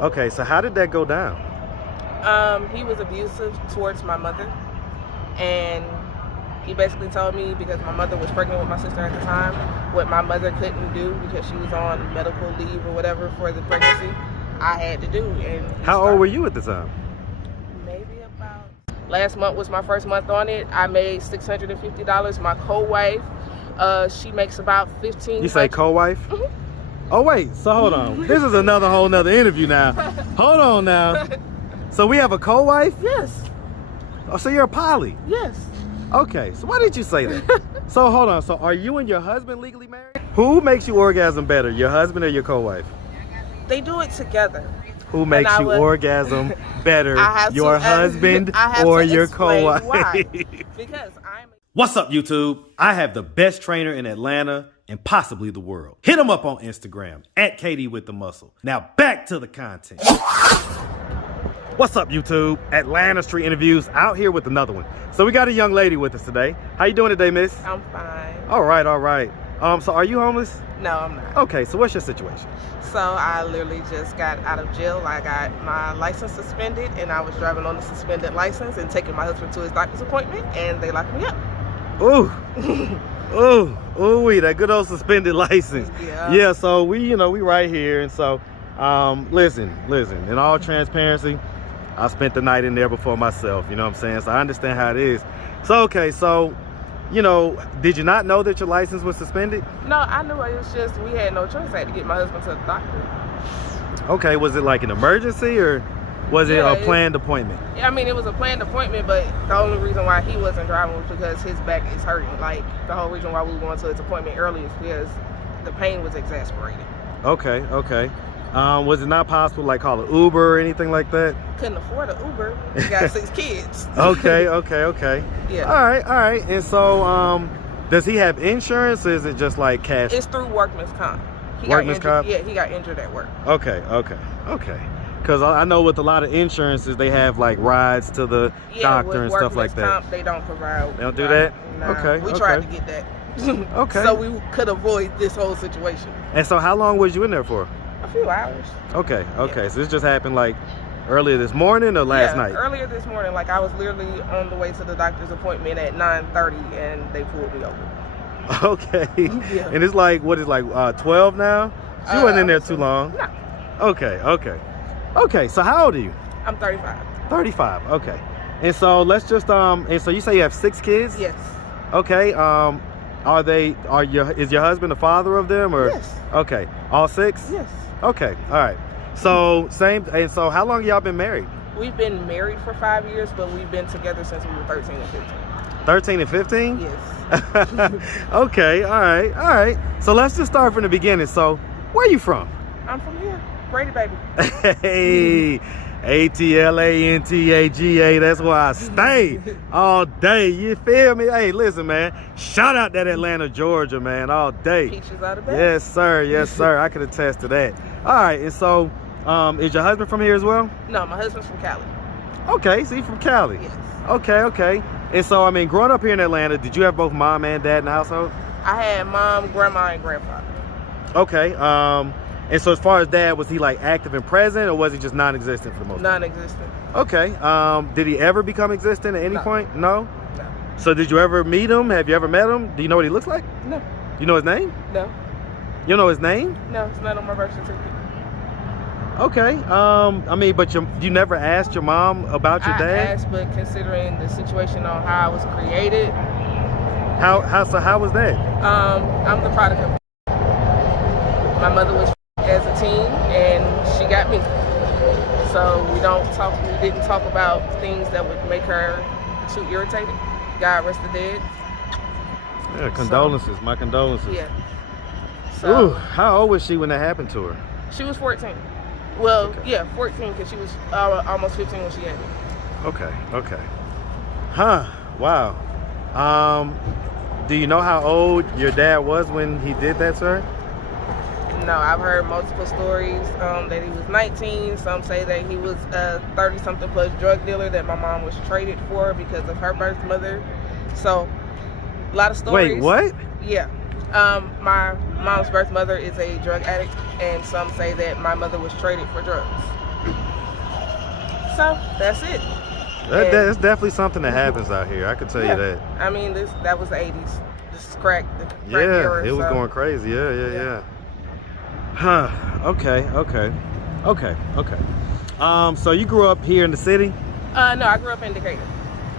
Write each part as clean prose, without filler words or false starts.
Okay, so how did that go down? He was abusive towards my mother, and he basically told me, because my mother was pregnant with my sister at the time, what my mother couldn't do because she was on medical leave or whatever for the pregnancy, I had to do. And how old were you at the time? Maybe about... Last month was my first month on it. I made $650. My co-wife, she makes about $1,500. You say co-wife? Mm-hmm. Oh wait, so hold on. This is another whole nother interview now. Hold on now. So we have a co-wife? Yes. Oh, so you're a poly? Yes. Okay, so why did you say that? So hold on, so are you and your husband legally married? Who makes you orgasm better, your husband or your co-wife? They do it together. Who makes you orgasm better, your husband or your co-wife? Why? Because I'm... What's up, YouTube? I have the best trainer in Atlanta and possibly the world. Hit him up on Instagram, @KatieWithTheMuscle. Now back to the content. What's up, YouTube? Atlanta Street Interviews out here with another one. So we got a young lady with us today. How you doing today, miss? I'm fine. All right, all right. So are you homeless? No, I'm not. Okay, so what's your situation? So I literally just got out of jail. I got my license suspended, and I was driving on the suspended license and taking my husband to his doctor's appointment, and they locked me up. Ooh. Ooh, that good old suspended license. Yeah, so we right here, and so listen, in all transparency, I spent the night in there before myself, you know what I'm saying? So I understand how it is. So okay, so did you not know that your license was suspended? No, I knew it. Was just we had no choice. I had to get my husband to the doctor. Okay, was it like an emergency or was it a planned appointment? Yeah, I mean, it was a planned appointment, but the only reason why he wasn't driving was because his back is hurting. Like, the whole reason why we were going to his appointment early is because the pain was exasperating. Okay. Was it not possible to call an Uber or anything like that? Couldn't afford an Uber. We got 6 kids. Okay. Yeah. All right. And so, does he have insurance or is it just like cash? It's through workman's comp. Workman's comp? Yeah, he got injured at work. Okay. Because I know with a lot of insurances, they have like rides to the doctor and stuff like that. Comp, they don't provide. They don't do that? Nah. Okay. We tried to get that. Okay. So we could avoid this whole situation. And so how long was you in there for? A few hours. Okay. Yeah. So this just happened like earlier this morning or last night? Earlier this morning. Like, I was literally on the way to the doctor's appointment at 9:30 and they pulled me over. Okay. Yeah. And it's like, what is like 12 now? You wasn't in there too long. No. Okay, so how old are you? I'm 35. 35, okay. And so let's just and so you say you have 6 kids? Yes. Okay. Is your husband the father of them or? Yes. Okay. All 6? Yes. Okay. All right. So and so how long y'all been married? We've been married for 5 years, but we've been together since we were 13 and 15. 13 and 15? Yes. Okay, all right. So let's just start from the beginning. So where are you from? I'm from here. Brady, baby. Hey, ATLANTAGA, that's where I stay all day. You feel me? Hey, listen, man. Shout out that Atlanta, Georgia, man, all day. Peaches are the best. Yes, sir. I could attest to that. All right, and so is your husband from here as well? No, my husband's from Cali. Okay, so he's from Cali. Yes. Okay. And so, I mean, growing up here in Atlanta, did you have both mom and dad in the household? I had mom, grandma, and grandfather. Okay. And so as far as dad, was he like active and present or was he just non-existent for the most part? Non-existent. Okay. Did he ever become existent at any point? No? No. So did you ever meet him? Have you ever met him? Do you know what he looks like? No. You know his name? No. You know his name? No, it's not on my birth certificate. Okay. I mean, but you never asked your mom about your dad? I asked, but considering the situation on how I was created. How was that? I'm the product of... My mother was as a teen, and she got me. So we didn't talk about things that would make her too irritated. God rest the dead. Yeah, condolences. My condolences. Yeah. So, ooh, how old was she when that happened to her? She was 14. Well, okay. Yeah, 14, because she was almost 15 when she had me. Okay. Huh, wow. Do you know how old your dad was when he did that, sir? No, I've heard multiple stories that he was 19. Some say that he was a 30-something plus drug dealer that my mom was traded for because of her birth mother. So, a lot of stories. Wait, what? Yeah. My mom's birth mother is a drug addict, and some say that my mother was traded for drugs. So that's it. That's definitely something that happens out here. I can tell you that. I mean, that was the 80s. This is crack. The crack Yeah, era, it was going crazy. Yeah. Huh. Okay. So you grew up here in the city? No, I grew up in Decatur.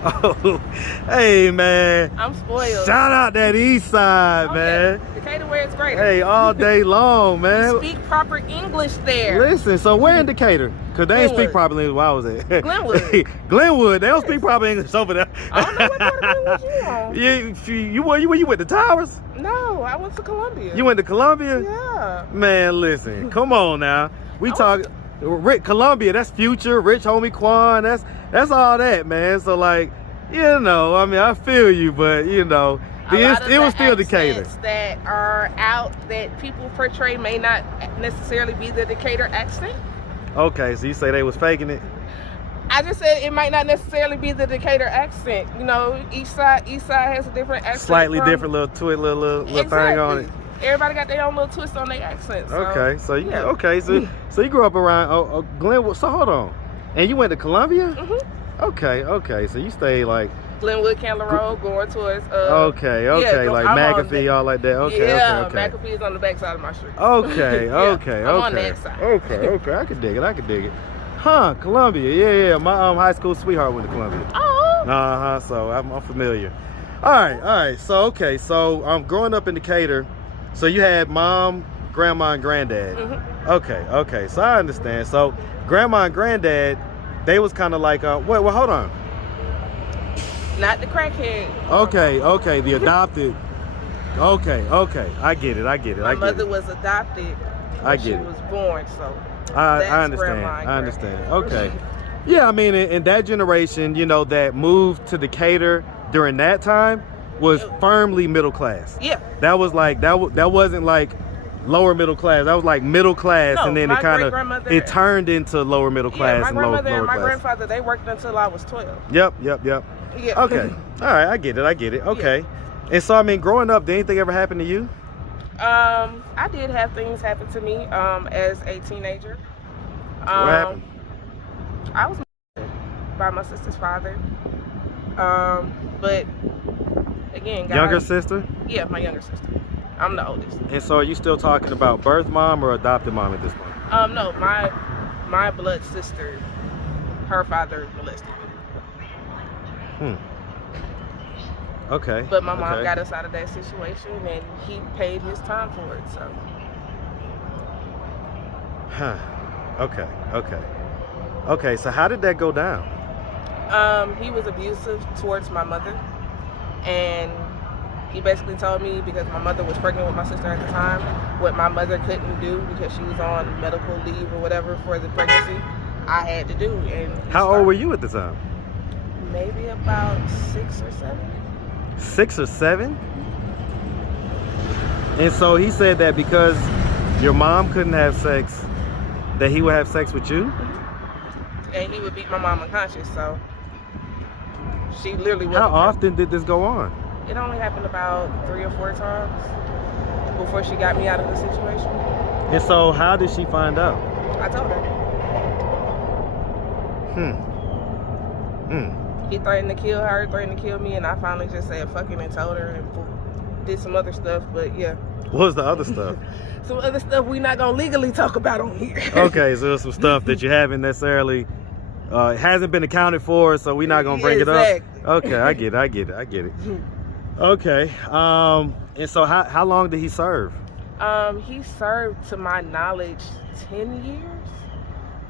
Oh, hey man. I'm spoiled. Shout out that east side, man. Yeah. Decatur where it's greater. Hey, all day long, man. You speak proper English there. Listen, so where in Decatur? Because they ain't speak proper English where I was at. Glenwood. Glenwood, they don't speak proper English over there. I don't know what part of Glenwood you on. You went to Towers? No, I went to Columbia. You went to Columbia? Yeah. Man, listen, come on now. We talk Rick Columbia, that's Future, Rich Homie Quan, that's all that, man. So like, you know, I mean, I feel you, but you know, it was still Decatur. That are out that people portray may not necessarily be the Decatur accent. Okay, so you say they was faking it? I just said it might not necessarily be the Decatur accent. You know, east side has a different accent. Slightly different little twist, little thing on it. Everybody got their own little twist on their accent. So, okay, so you grew up around Glenwood. So hold on, and you went to Columbia? Mm-hmm. Okay, so you stayed like Glenwood, Candler Road, going towards okay, like McAfee, all like that. Okay. McAfee is on the back side of my street. Okay. I'm on that side. Okay, I can dig it. Huh, Columbia, yeah. My high school sweetheart went to Columbia. Oh. So I'm familiar. All right. So growing up in Decatur, so you had mom, grandma, and granddad. Mm-hmm. Okay. So I understand. So grandma and granddad, they was kind of like, well, hold on. Not the crackhead. Okay, the adopted. Okay, I get it. My mother was adopted when she was born, so I understand. Okay. Yeah, I mean, in that generation, you know, that moved to Decatur during that time was firmly middle class. Yeah. That was like that wasn't like lower middle class. That was like middle class, and then it turned into lower middle class. My and grandmother lower and my class. grandfather, they worked until I was 12. Yep. Yeah. Okay. All right, I get it. Okay. Yeah. And so, I mean, growing up, did anything ever happen to you? I did have things happen to me as a teenager. What happened? I was by my sister's father. But again, guys, younger sister? Yeah, my younger sister. I'm the oldest. And so, are you still talking about birth mom or adopted mom at this point? No, my blood sister, her father molested me. Okay. But my mom got us out of that situation, and he paid his time for it. So. Okay. So how did that go down? He was abusive towards my mother, and he basically told me, because my mother was pregnant with my sister at the time, what my mother couldn't do because she was on medical leave or whatever for the pregnancy, I had to do. And how old were you at the time? Maybe about 6 or 7. 6 or 7? And so he said that because your mom couldn't have sex, that he would have sex with you? And he would beat my mom unconscious, so she literally wasn't. How often did this go on? It only happened about 3 or 4 times before she got me out of the situation. And so how did she find out? I told her. He threatened to kill her, threatened to kill me, and I finally just said fucking and told her and did some other stuff, but yeah. What was the other stuff? Some other stuff we not gonna legally talk about on here. Okay, so there's some stuff that you haven't necessarily, hasn't been accounted for, so we're not gonna bring it up. Okay, I get it. Okay, and so how long did he serve? He served, to my knowledge, 10 years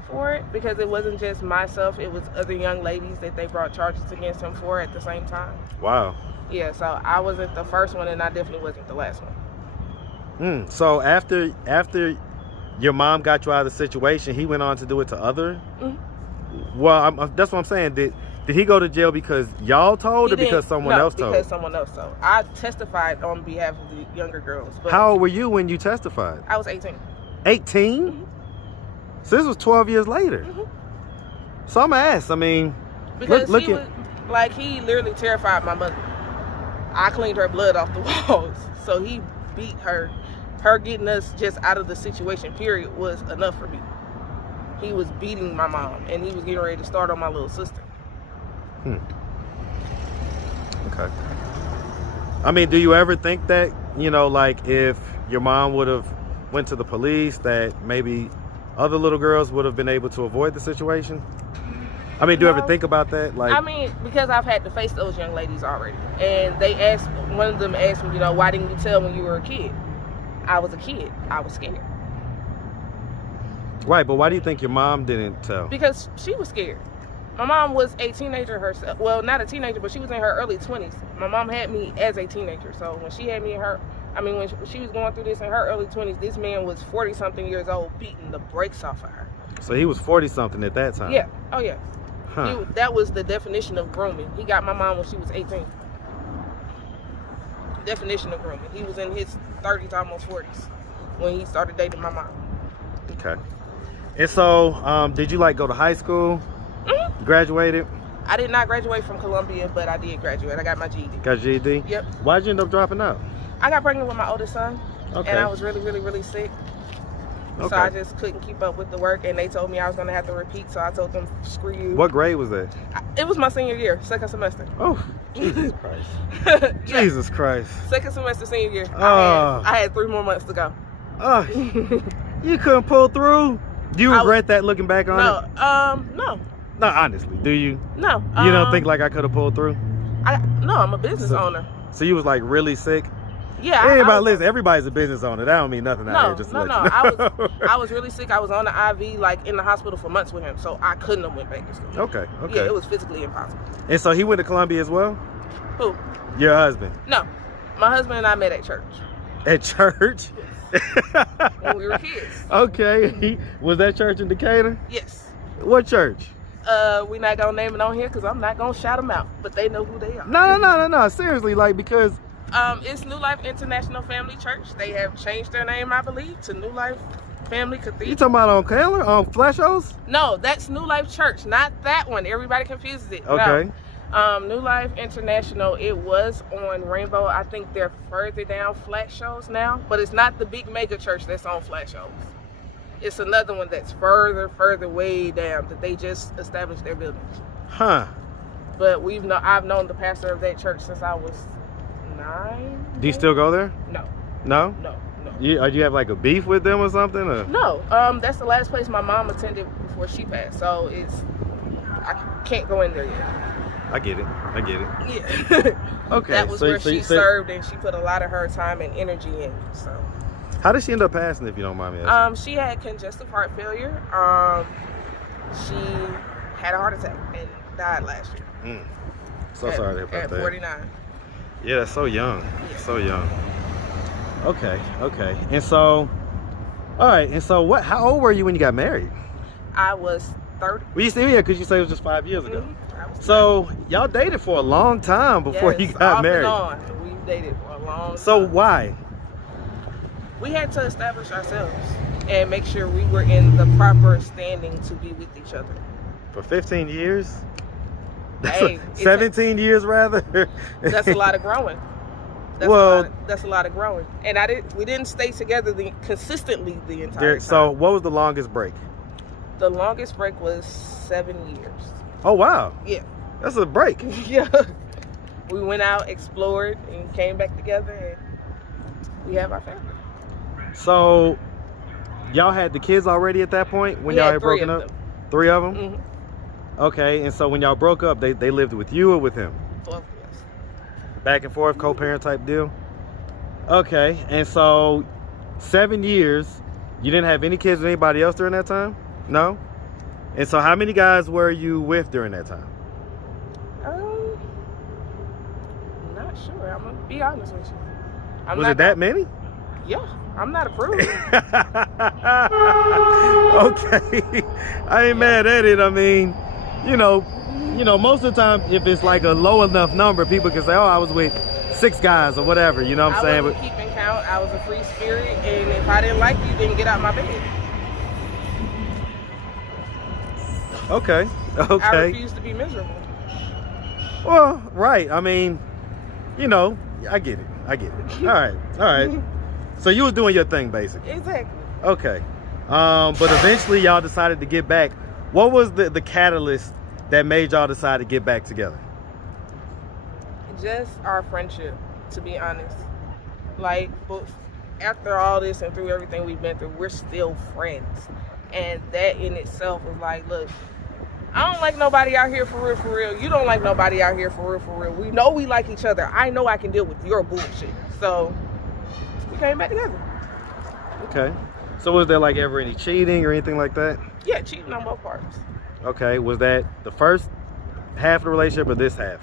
for it, because it wasn't just myself, it was other young ladies that they brought charges against him for at the same time. Wow. Yeah, so I wasn't the first one, and I definitely wasn't the last one. So after your mom got you out of the situation, he went on to do it to other? Mm-hmm. Well, that's what I'm saying. Did he go to jail because y'all told, or because someone else told? Because someone else told. I testified on behalf of the younger girls. But how old were you when you testified? I was 18. 18? Mm-hmm. So this was 12 years later. Mm-hmm. So I'm gonna ask, I mean, because he literally terrified my mother. I cleaned her blood off the walls. So he beat her. Her getting us just out of the situation, period, was enough for me. he was beating my mom, and he was getting ready to start on my little sister. Okay. I mean, do you ever think that, you know, like if your mom would have went to the police, that maybe other little girls would have been able to avoid the situation? I mean, do you ever think about that? Like, I mean, because I've had to face those young ladies already, and one of them asked me, you know, why didn't you tell when you were a kid? I was a kid. I was scared. Right, but why do you think your mom didn't tell? Because she was scared. My mom was a teenager herself. Well, not a teenager, but she was in her early 20s. My mom had me as a teenager. So when she had me when she was going through this in her early 20s, this man was 40-something years old, beating the brakes off of her. So he was 40-something at that time? Yeah. Oh, yeah. Huh. That was the definition of grooming. He got my mom when she was 18. Definition of grooming. He was in his 30s, almost 40s, when he started dating my mom. Okay. And so, did you like go to high school? Mm-hmm. Graduated? I did not graduate from Columbia, but I did graduate. I got my GED. Got GED? Yep. Why'd you end up dropping out? I got pregnant with my oldest son, Okay. and I was really, really, really sick. Okay. So I just couldn't keep up with the work, and they told me I was going to have to repeat, so I told them, screw you. What grade was that? It was my senior year, second semester. Oh, Jesus Christ. Yeah. Jesus Christ. Second semester, senior year. Oh. I had 3 more months to go. Oh, you couldn't pull through? Do you regret that looking back on it? No. No, honestly, do you? No. You don't think like I could have pulled through? No, I'm a business owner. So you was like really sick? Yeah. Listen, everybody's a business owner. That don't mean nothing out here. Just to let you know. I was really sick. I was on the IV, like in the hospital for months with him, so I couldn't have went back to school. Okay. Yeah, it was physically impossible. And so he went to Columbia as well? Who? Your husband? No, my husband and I met at church. At church? When we were kids. Okay. Was that church in Decatur? Yes. What church? We're not gonna name it on here because I'm not gonna shout them out, but they know who they are. No. Seriously, like, because it's New Life International Family Church. They have changed their name, I believe, to New Life Family Cathedral. you talking about on Kaler, on Flash House? No, that's New Life Church, not that one. Everybody confuses it. Okay. No. New Life International, it was on Rainbow. I think they're further down Flat Shows now, but it's not the big mega church that's on Flat Shows. It's another one that's further way down that they just established their buildings. Huh. But I've known the pastor of that church since I was 9. Do you still go there? No. No? No. You have like a beef with them or something? Or? No. That's the last place my mom attended before she passed. So I can't go in there yet. I get it. Yeah. Okay. That was where she served, and she put a lot of her time and energy in. So. How did she end up passing, if you don't mind me asking? She had congestive heart failure. She had a heart attack and died last year. So sorry about that. At 49. Yeah, that's so young. Yeah. So young. Okay. And so, all right. And so, how old were you when you got married? I was 30. Well, you see, yeah, because you say it was just 5 years ago. So y'all dated for a long time before you got married. Off and on. We dated for a long time. So why? We had to establish ourselves and make sure we were in the proper standing to be with each other. For 15 years? Hey, 17 years rather? That's a lot of growing. That's a lot of growing. And we didn't stay together consistently the entire time. So what was the longest break? The longest break was 7 years. Oh, wow. Yeah. That's a break. Yeah. We went out, explored, and came back together, and we have our family. So y'all had the kids already at that point when y'all had broken up? 3 of them? Mm-hmm. Okay, and so when y'all broke up, they lived with you or with him? Both of us. Back and forth, co-parent type deal? Okay, and so 7 years, you didn't have any kids with anybody else during that time? No? And so how many guys were you with during that time? Not sure. I'm going to be honest with you. Was it that many? Yeah, I'm not approved. Okay. I ain't mad at it. I mean, you know, most of the time, if it's like a low enough number, people can say, oh, I was with 6 guys or whatever, you know what I'm saying? I wasn't keeping count. I was a free spirit, and if I didn't like you, then get out my bed. Okay. I refuse to be miserable. Well, right. I mean, I get it. All right. So you was doing your thing, basically. Exactly. Okay. But eventually y'all decided to get back. What was the catalyst that made y'all decide to get back together? Just our friendship, to be honest. Like, but after all this and through everything we've been through, we're still friends. And that in itself was like, look, I don't like nobody out here for real, for real. You don't like nobody out here for real, for real. We know we like each other. I know I can deal with your bullshit. So we came back together. Okay. So was there like ever any cheating or anything like that? Yeah, cheating on both parties. Okay. Was that the first half of the relationship or this half?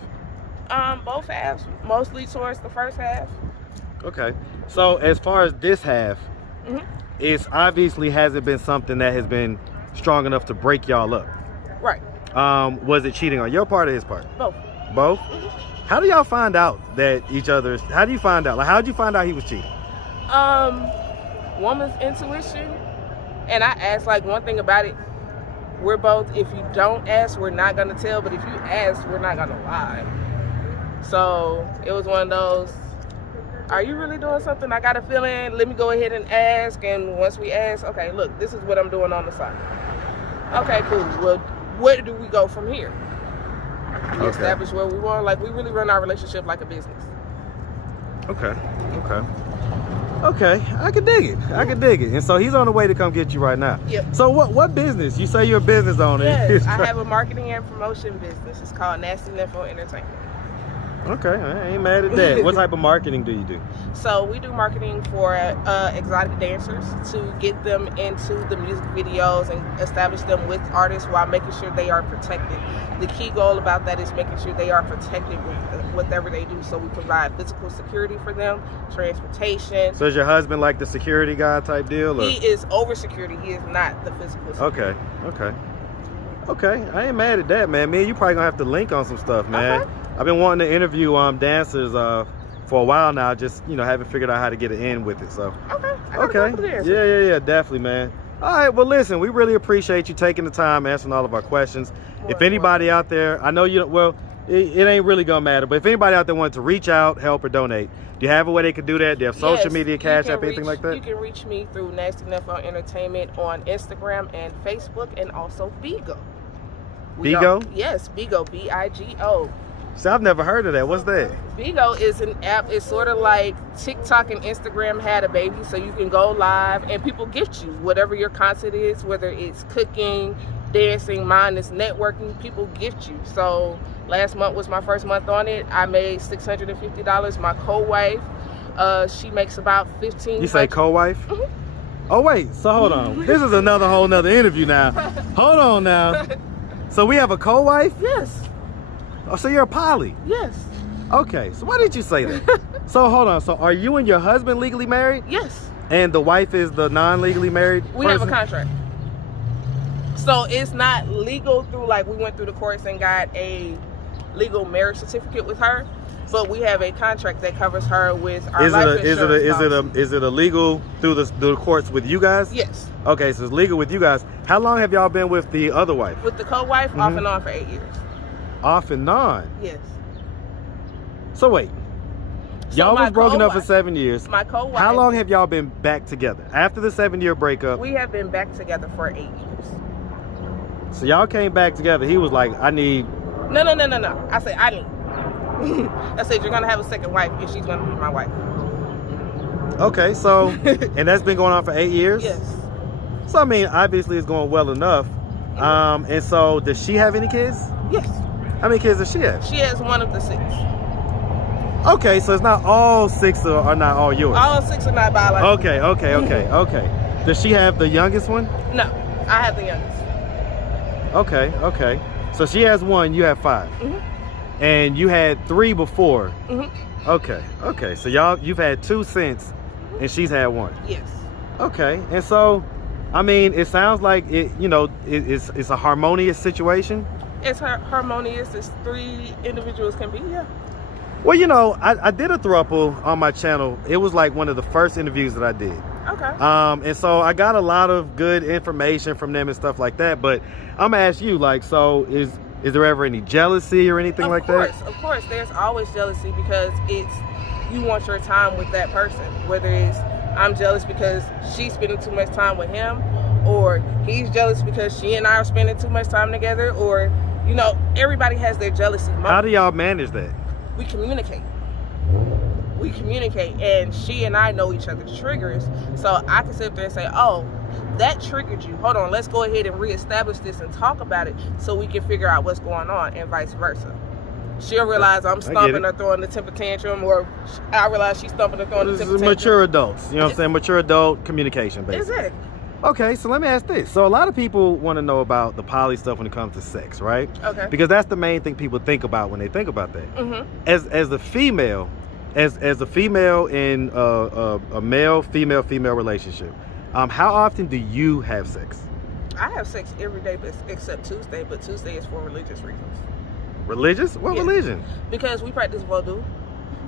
Both halves, mostly towards the first half. Okay. So as far as this half, it's obviously hasn't been something that has been strong enough to break y'all up. Right. Was it cheating on your part or his part? Both. Both? How do y'all find out that each other's, how do you find out? Like, how did you find out he was cheating? Woman's intuition. And I asked, like, one thing about it, we're both, if you don't ask, we're not gonna tell, but if you ask, we're not gonna lie. So it was one of those, are you really doing something? I got a feeling, let me go ahead and ask. And once we ask, okay, look, this is what I'm doing on the side. Okay, cool. Well, where do we go from here? We establish where we want. Like, we really run our relationship like a business. Okay. I can dig it. I can dig it. And so he's on the way to come get you right now. Yep. So what business? You say you're a business owner. Yes, I have a marketing and promotion business. It's called Nasty Nympho Entertainment. Okay, I ain't mad at that. What type of marketing do you do? So we do marketing for exotic dancers to get them into the music videos and establish them with artists while making sure they are protected. The key goal about that is making sure they are protected with whatever they do. So we provide physical security for them, transportation. So is your husband like the security guy type deal? Or? He is over security. He is not the physical security. Okay, I ain't mad at that, man. Me and you probably gonna have to link on some stuff, man. Okay. I've been wanting to interview dancers for a while now, just haven't figured out how to get it in with it. So yeah, definitely, man. All right, well, listen, we really appreciate you taking the time answering all of our questions. If anybody out there, I know it ain't really gonna matter, but if anybody out there wanted to reach out, help, or donate, do you have a way they could do that? Do you have social media, Cash App, anything like that? You can reach me through Nasty Nympho Entertainment on Instagram and Facebook, and also Bigo. Bigo? Yes, Bigo, B-I-G-O. See, I've never heard of that. What's that? Bigo is an app. It's sort of like TikTok and Instagram had a baby, so you can go live and people gift you whatever your content is, whether it's cooking, dancing, mine is networking, people gift you. So last month was my first month on it. I made $650. My co-wife, she makes about $1,500. You say co-wife? Oh wait, so hold on. This is whole nother interview now. Hold on now. So we have a co-wife? Yes. Oh, so you're a poly? Yes. Okay, so why did you say that? So hold on, so are you and your husband legally married? Yes. And the wife is the non-legally married We have a contract. So it's not legal through, like, we went through the courts and got a legal marriage certificate with her, but we have a contract that covers her with our life insurance. Is it illegal through the courts with you guys? Yes. Okay, so it's legal with you guys. How long have y'all been with the other wife? With the co-wife, off and on for 8 years. Off and on? Yes. So wait, y'all was broken up for 7 years. My co-wife. How long have y'all been back together? After the 7-year breakup? We have been back together for 8 years. So y'all came back together. He was like, I need... No. I said, I need. I said, you're going to have a second wife and she's going to be my wife. Okay, so, and that's been going on for 8 years? Yes. So, I mean, obviously it's going well enough. And so, does she have any kids? Yes. How many kids does she have? She has one of the 6. Okay, so it's not all 6 are not all yours. All 6 are not biological. Okay. Does she have the youngest one? No, I have the youngest. Okay. So she has 1, you have 5. And you had 3 before. Okay. So you've had 2 since, and she's had 1. Yes. Okay, and so, I mean, it sounds like it's a harmonious situation. It's harmonious as 3 individuals can be, yeah. Well, I did a throuple on my channel. It was like one of the first interviews that I did. Okay. And so I got a lot of good information from them and stuff like that. But I'm gonna ask you, like, so is there ever any jealousy or anything like that? Of course, there's always jealousy because you want your time with that person. Whether it's I'm jealous because she's spending too much time with him, or he's jealous because she and I are spending too much time together, or, you know, everybody has their jealousy moment. How do y'all manage that? We communicate. We communicate, and she and I know each other's triggers, so I can sit there and say, oh, that triggered you. Hold on, let's go ahead and reestablish this and talk about it so we can figure out what's going on, and vice versa. She'll realize I'm stomping or throwing the temper tantrum, or I realize she's stomping or throwing the temper tantrum. Mature adults, you know what I'm saying? Mature adult communication, basically. Exactly. Okay, so let me ask this. So a lot of people want to know about the poly stuff when it comes to sex, right? Okay. Because that's the main thing people think about when they think about that. Mm-hmm. As a female, as a female in a male female relationship, how often do you have sex? I have sex every day, except Tuesday, but Tuesday is for religious reasons. Religious? What religion? Because we practice voodoo.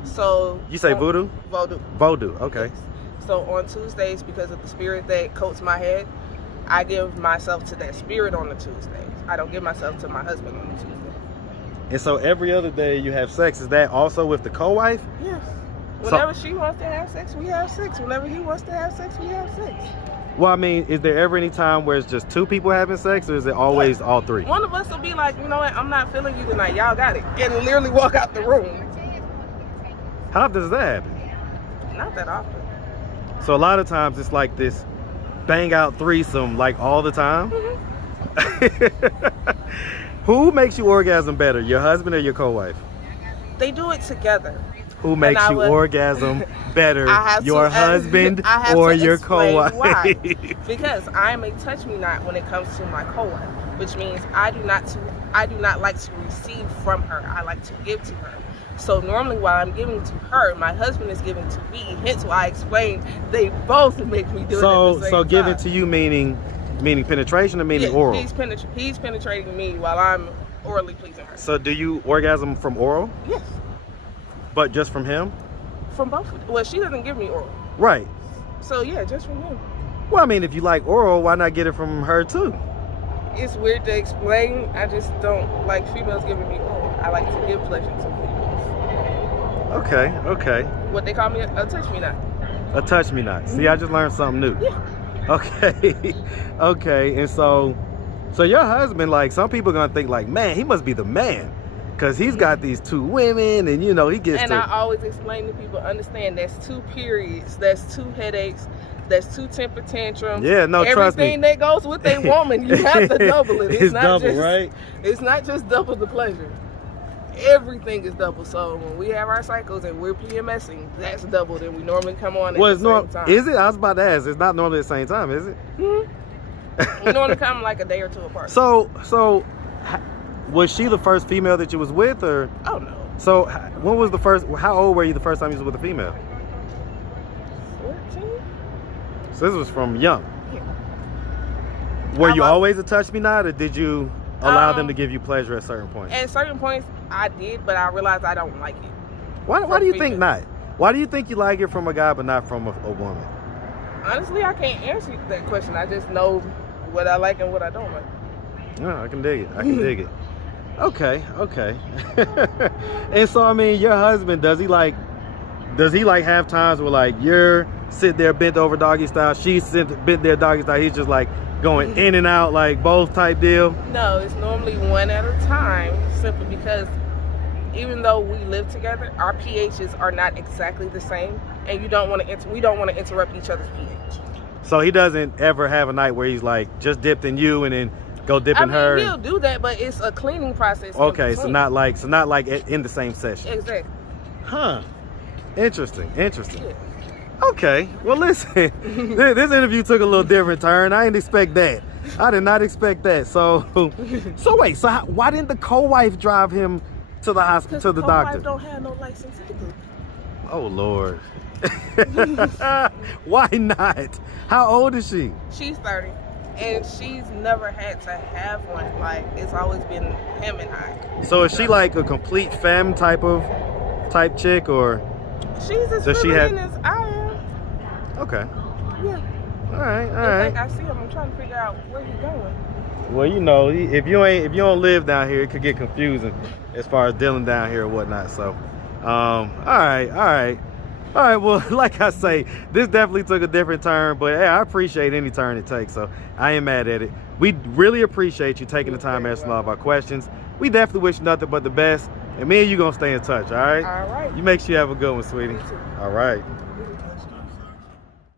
So you say voodoo? Voodoo. Voodoo. Okay. Yes. So on Tuesdays, because of the spirit that coats my head, I give myself to that spirit on the Tuesdays. I don't give myself to my husband on the Tuesday. And so every other day you have sex. Is that also with the co-wife? Yes. Whenever she wants to have sex, we have sex. Whenever he wants to have sex, we have sex. Well, I mean, is there ever any time where it's just two people having sex, or is it always all three? One of us will be like, you know what, I'm not feeling you tonight. Y'all got it. And literally walk out the room. How often does that happen? Not that often. So a lot of times it's like this bang out threesome like all the time. Mm-hmm. Who makes you orgasm better, your husband or your co-wife? They do it together. Who makes you orgasm better, your husband or your co-wife? Why? Because I'm a touch me not when it comes to my co-wife, which means I do not like to receive from her. I like to give to her. So normally while I'm giving to her, my husband is giving to me. Hence why I explained they both make me do it at the same time. So giving to you meaning penetration or meaning oral? He's penetrating me while I'm orally pleasing her. So do you orgasm from oral? Yes. But just from him? From both. Well, she doesn't give me oral. Right. So yeah, just from him. Well, I mean, if you like oral, why not get it from her too? It's weird to explain. I just don't like females giving me oral. I like to give pleasure to females. Okay. What they call me, a touch me not. A touch me not. See, I just learned something new. Yeah. Okay. And so your husband, like, some people are gonna think like, man, he must be the man, because he's got these two women, and you know he gets. And I always explain to people, understand that's 2 periods, that's 2 headaches, that's 2 temper tantrums. Yeah, no, trust me. Everything that goes with a woman, you have to double it. It's not double, right? It's not just double the pleasure. Everything is double. So when we have our cycles and we're PMSing, that's double than we normally come on at the same time. Is it? I was about to ask. It's not normally at the same time, is it? Mm-hmm. We normally come like a day or 2 apart. So was she the first female that you was with, or? Oh no. So when was the first? How old were you the first time you was with a female? 14. So this was from young. Yeah. Were you always a touch me not, or did you allow them to give you pleasure at certain points? At certain points, I did, but I realized I don't like it. Why do you think not? Why do you think you like it from a guy but not from a woman? Honestly, I can't answer that question. I just know what I like and what I don't like. Yeah, I can dig it. Okay. And so, I mean, your husband, does he like have times where like you're sitting there bent over doggy style, she's bent there doggy style, he's just like going in and out like both type deal? No, it's normally one at a time, simply because even though we live together, our pHs are not exactly the same, and we don't want to interrupt each other's pH. So he doesn't ever have a night where he's like just dipped in you and then go dip in her? He'll do that, but it's a cleaning process. Okay, so not like in the same session. Exactly. Huh. Interesting. Yeah. Okay. Well, listen, this interview took a little different turn. I didn't expect that. I did not expect that. So wait. So why didn't the co-wife drive him to the hospital, to the doctor? Co-wife don't have no license either. Oh Lord. Why not? How old is she? She's 30, and she's never had to have one. Like, it's always been him and I. So is she like a complete femme type chick, or? She's as feminine as I am. Okay. Yeah. All right. In fact, I see him. I'm trying to figure out where he's going. Well, you know, if you don't live down here, it could get confusing as far as dealing down here or whatnot. So, all right. All right, well, like I say, this definitely took a different turn, but hey, I appreciate any turn it takes, so I ain't mad at it. We really appreciate you taking the time answering all of our questions. We definitely wish you nothing but the best, and me and you gonna stay in touch, all right? All right. You make sure you have a good one, sweetie. You too. All right.